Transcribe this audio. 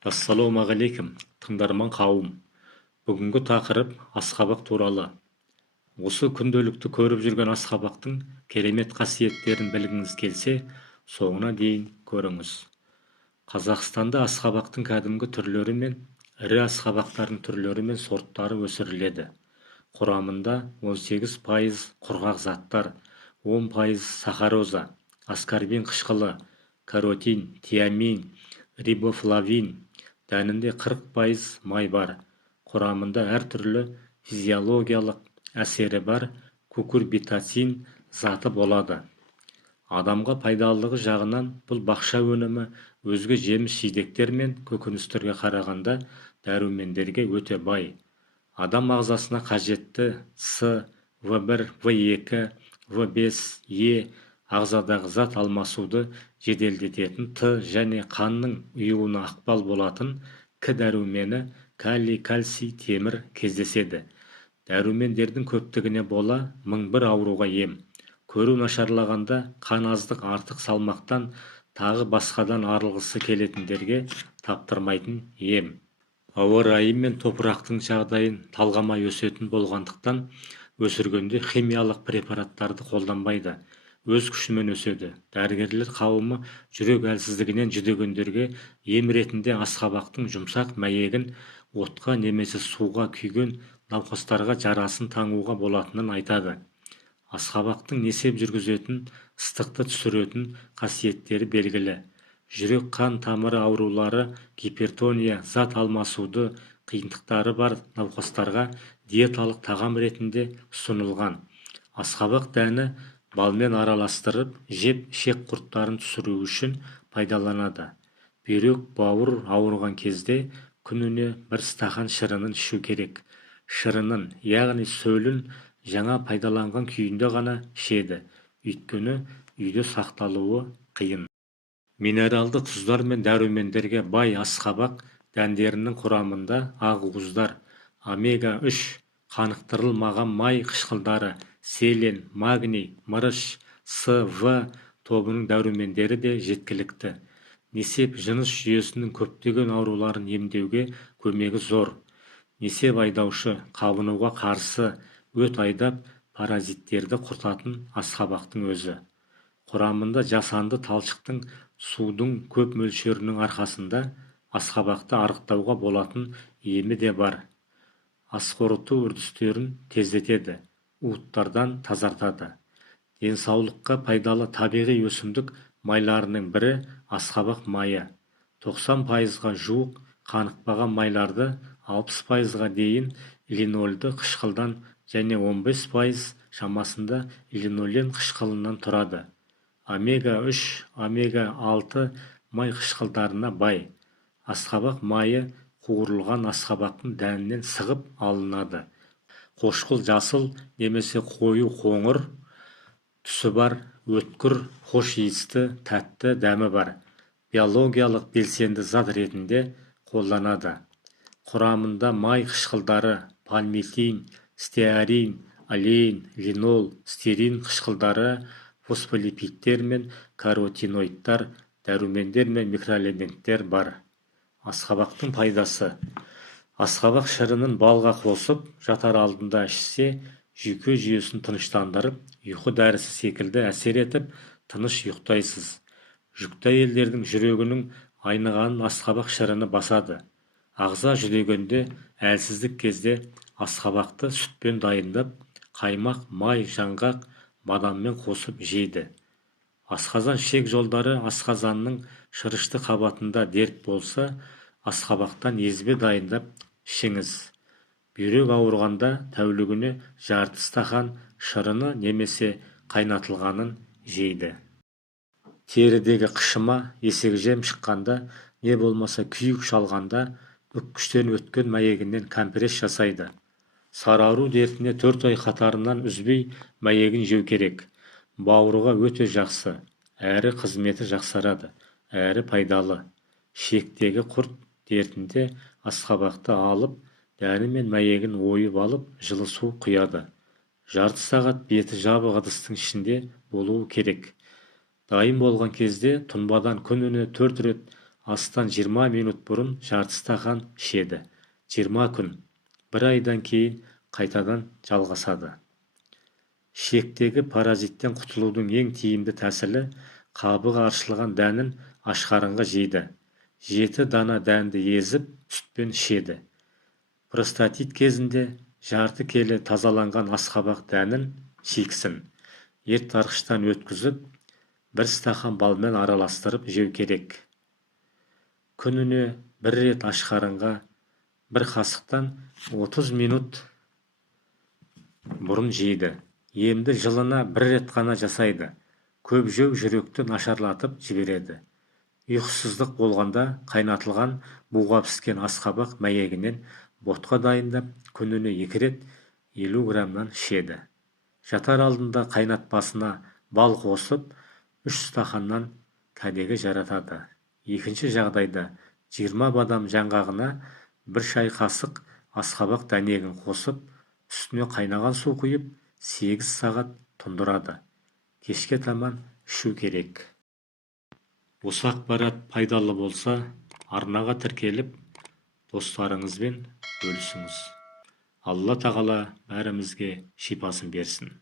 Ассалаумағалейкум, тыңдарман қауым. Бүгінгі тақырып асқабақ туралы. Осы күнделікті көріп жүрген асқабақтың керемет қасиеттерін білгіңіз келсе, соңына дейін көріңіз. Қазақстанда асқабақтың кәдімгі түрлері мен ірі асқабақтардың түрлері мен сорттары өсіріледі. Құрамында 18% құрғақ заттар, 10% сахароза, аскорбин қышқылы, каротин, тиамин, рибофлавин, дәнінде 40% май бар. Құрамында әртүрлі физиологиялық әсері бар кукурбитацин заты болады. Адамға пайдалылығы жағынан бұл бақша өнімі өзге жеміс-жидектер мен көкөністерге қарағанда дәрумендерге өте бай. Адам ағзасына қажетті С, В1, В2, В5, Е ағзадағы зат алмасуды жеделдететін Т және қанның ұюына ықпал болатын К дәрумені калий, кальций, темір кездеседі. Дәрумендердің көптігіне бола 1001 ауруға ем. Көру нашарлағанда, қан аздық, артық салмақтан, тағы басқадан арылғысы келетіндерге таптырмайтын ем. Ауа райы мен топырақтың жағдайын талғамай өсетін болғандықтан, өсіргенде химиялық препараттарды қолданбайды. Өз күшімен өседі. Дәрігерлер қауымы жүрек әлсіздігінен жүдегендерге ем ретінде асқабақтың жұмсақ мәйегін отқа немесе суға күйген науқастарға жарасын таңуға болатынын айтады. Асқабақтың несеп жүргізетін, ыстықты түсіретін қасиеттері белгілі. Жүрек қан тамыры аурулары, гипертония, зат алмасуды қиындықтары бар науқастарға диеталық тағам ретінде ұсынылған. Асқабақ дәні балмен араластырып, жеп ішек құрттарын түсіру үшін пайдаланады. Бүйрек, бауыр ауырған кезде күніне 1 стақан шырынын ішу керек. Шырынын, яғни сөлін жаңа пайдаланған күйінде ғана ішеді, өйткені үйде сақталуы қиын. Минералды тұздар мен дәрумендерге бай асқабақ дәндерінің құрамында ақуыздар, омега-3, қанықтырылмаған май қышқылдары, селен, магний, мырыш, С, В тобының дәрумендері де жеткілікті. Несеп жыныс жүйесінің көптеген ауруларын емдеуге көмегі зор. Несеп айдаушы, қабынуға қарсы, өт айдап, паразиттерді құртатын асқабақтың өзі. Құрамында жасанды талшықтың судың көп мөлшерінің арқасында асқабақты арықтауға болатын емі де бар. Асқорыту үрдістерін тездетеді, уыттардан тазартады. Денсаулыққа пайдалы табиғи өсімдік майларының бірі асқабақ майы. 90%-ға жуық қанықпаған майларды 60%-ға дейін линольді қышқылдан және 15% шамасында линолен қышқылынан тұрады. Омега-3, омега-6 май қышқылдарына бай. Асқабақ майы қуырылған асқабақтың дәнінен сығып алынады. Қошқыл жасыл немесе қою қоңыр түсі бар, өткір, хош иісті, тәтті дәмі бар. Биологиялық белсенді зат ретінде қолданады. Құрамында май қышқылдары, пальмитин, стеарин, олеин, линол, стерин қышқылдары, фосфолипидтер мен каротиноидтар, дәрумендер мен микроэлементтер бар. Асқабақтың пайдасы. Асқабақ шырынын балға қосып, жатар алдында ішсе, жүйке жүйесін тыныштандырып, ұйқы дәрісі секілді әсер етіп, тыныш ұйықтайсыз. Жүкті әйелдердің жүрегінің айнығанын асқабақ шырыны басады. Ағза жүдегенде, әлсіздік кезде асқабақты сүтпен дайындап, қаймақ, май, жаңғақ, бадаммен қосып жейді. Асқазан ішек жолдары асқазанның шырышты қабатында дерт болса, асқабақтан езбе дайындап ішіңіз. Бүйрек ауырғанда тәулігіне жарты стақан шырыны немесе қайнатылғанын жейді. Терідегі қышыма, есекжем шыққанда, не болмаса күйік шалғанда, бүккіштен өткен мәйегінен компресс жасайды. Сарару дертіне 4 ай қатарынан үзбей мәйегін жеу керек. Бауырға өте жақсы, әрі қызметі жақсарады, әрі пайдалы. Шектегі құрт дертінде асқабақты алып, дәні мен мәйегін ойып алып, жылы су құяды. Жарты сағат беті жабық ыдыстың ішінде болуы керек. Дайын болған кезде тұнбадан күніне 4 рет Астан 20 минут бұрын жарты стақан ішеді. 20 күн, бір айдан кейін қайтадан жалғасады. Ішектегі паразиттен құтылудың ең тиімді тәсілі қабығы аршылған дәнін ашқарынға жейді. 7 дана дәнді езіп сүтпен ішеді. Простатит кезінде жарты келі тазаланған асқабақ дәнін шикісін ертарқыштан өткізіп, 1 стақан балмен араластырып жеу керек. Күніне 1 рет ашқарынға 1 қасықтан 30 минут бұрын жейді. Емді жылына 1 рет қана жасайды. Көп жеу жүректі нашарлатып жібереді. Ұйқысыздық болғанда қайнатылған буға піскен асқабақ мәйегінен ботқа дайындап, күніне 2 рет 50 граммнан ішеді. Жатар алдында қайнатпасына бал қосып, 3 стақаннан кәдеге жаратады. Екінші жағдайда 20 бадам жаңғағына 1 шай қасық асқабақ дәнегін қосып, үстіне қайнаған су құйып, 8 сағат тұндырады. Кешке таман ішу керек. Осы ақпарат пайдалы болса, арнаға тіркеліп, достарыңызбен бөлісіңіз. Алла тағала бәрімізге шипасын берсін.